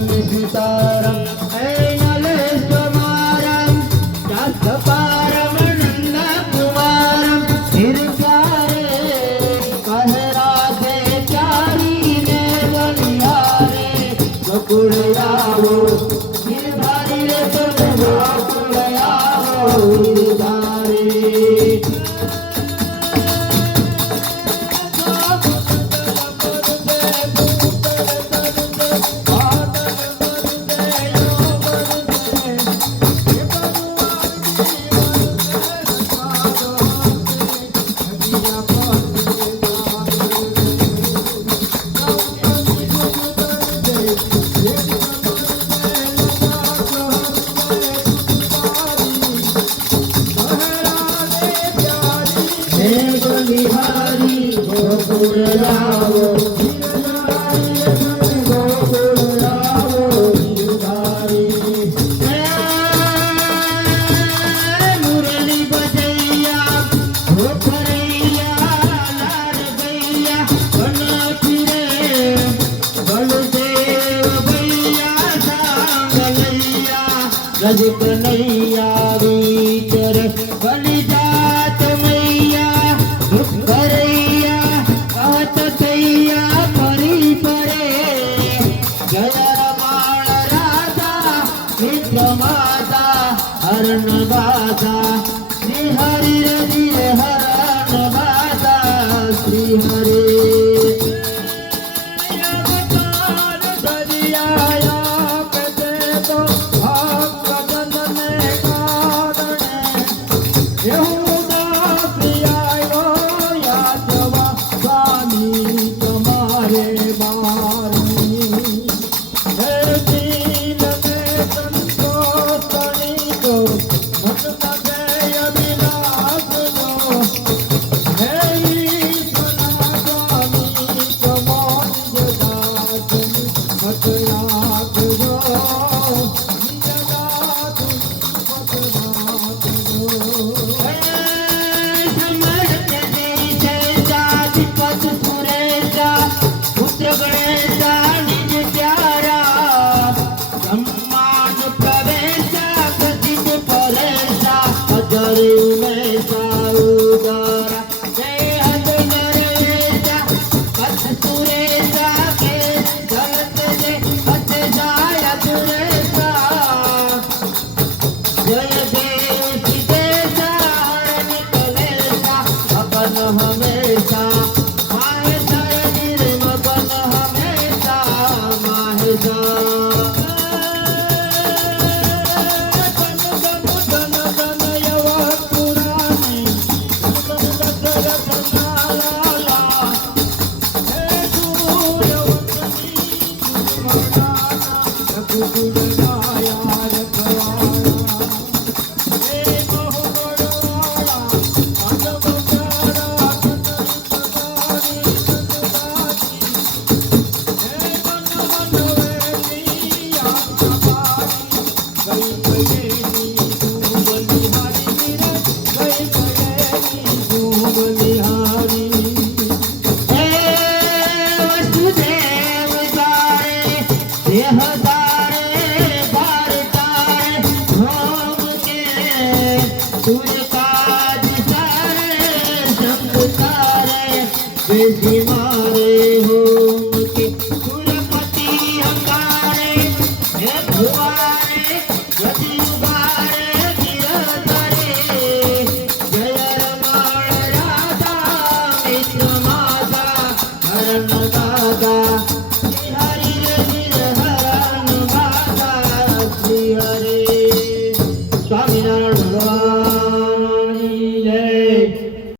सीताराम ऐनलेश्वरम शास्त्रपारम नंदकुमारम हिरकारे कहराते चारी ने बलियारे गोकुळयावो गिरधारी रे तुम गोकुळयावो गिरधारी बलिहारी गोकुळयावो गोकुळयावो गिरधारी मुरली बजैया भोपरैया लाल गैया बनती रे बलदेव भैया सांगलैया रज कन्हैया विचर बलि जात मैया करैया कहत कैया परी परे जय रमाण राधा मित्र माता हरण गाथा श्री हरि रवि हरण गाथा श्री हरे हमेशा माहेशा निर्मगन हमेशा माहेशा मारे हो